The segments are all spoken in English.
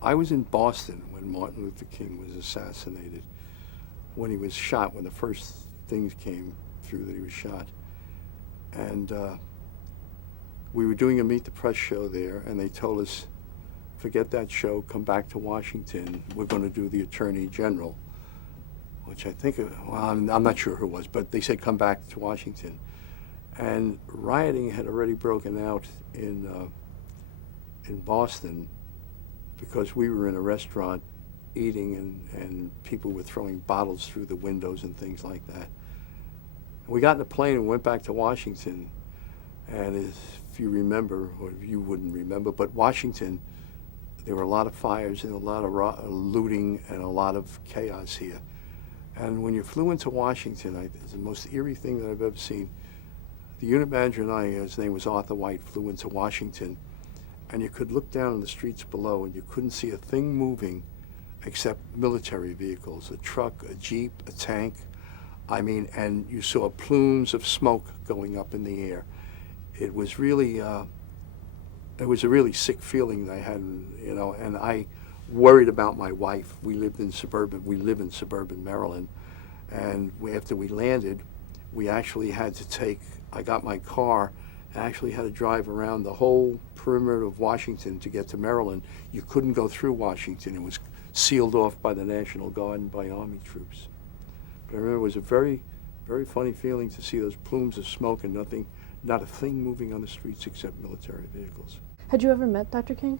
I was in Boston when Martin Luther King was assassinated, when he was shot, when the first things came through that he was shot. And we were doing a Meet the Press show there, and they told us, forget that show, come back to Washington. We're going to do the Attorney General, which I think, well, I'm not sure who it was, but they said come back to Washington. And rioting had already broken out in Boston because we were in a restaurant eating, and people were throwing bottles through the windows and things like that. We got in a plane and went back to Washington, and if you remember, or you wouldn't remember, but Washington, there were a lot of fires and a lot of looting and a lot of chaos here. And when you flew into Washington, it's the most eerie thing that I've ever seen. The unit manager and I, his name was Arthur White, flew into Washington, and you could look down on the streets below and you couldn't see a thing moving except military vehicles, a truck, a jeep, a tank. I mean, and you saw plumes of smoke going up in the air. It was really, it was a really sick feeling that I had, you know, and I worried about my wife. We live in suburban Maryland, and after we landed, we actually had to I got my car and actually had to drive around the whole perimeter of Washington to get to Maryland. You couldn't go through Washington. It was sealed off by the National Guard and by Army troops. But I remember it was a very, very funny feeling to see those plumes of smoke and not a thing moving on the streets except military vehicles. Had you ever met Dr. King?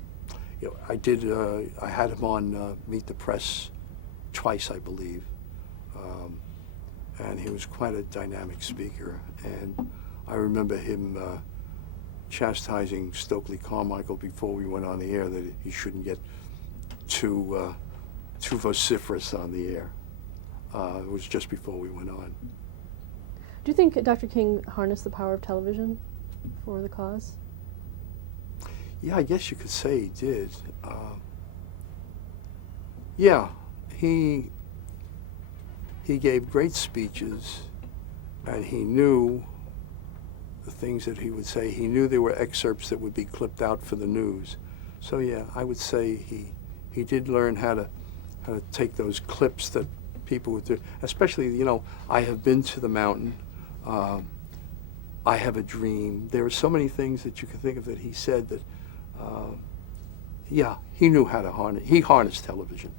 You know, I did. I had him on Meet the Press twice, I believe, and he was quite a dynamic speaker. And I remember him chastising Stokely Carmichael before we went on the air that he shouldn't get too vociferous on the air. It was just before we went on. Do you think Dr. King harnessed the power of television for the cause? Yeah, I guess you could say he did. Yeah, he gave great speeches, and he knew the things that he would say. He knew there were excerpts that would be clipped out for the news. So yeah, I would say he did learn how to take those clips that people would do. Especially, you know, I have been to the mountain. I have a dream. There are so many things that you can think of that he said that, yeah, he knew how to harness. He harnessed television.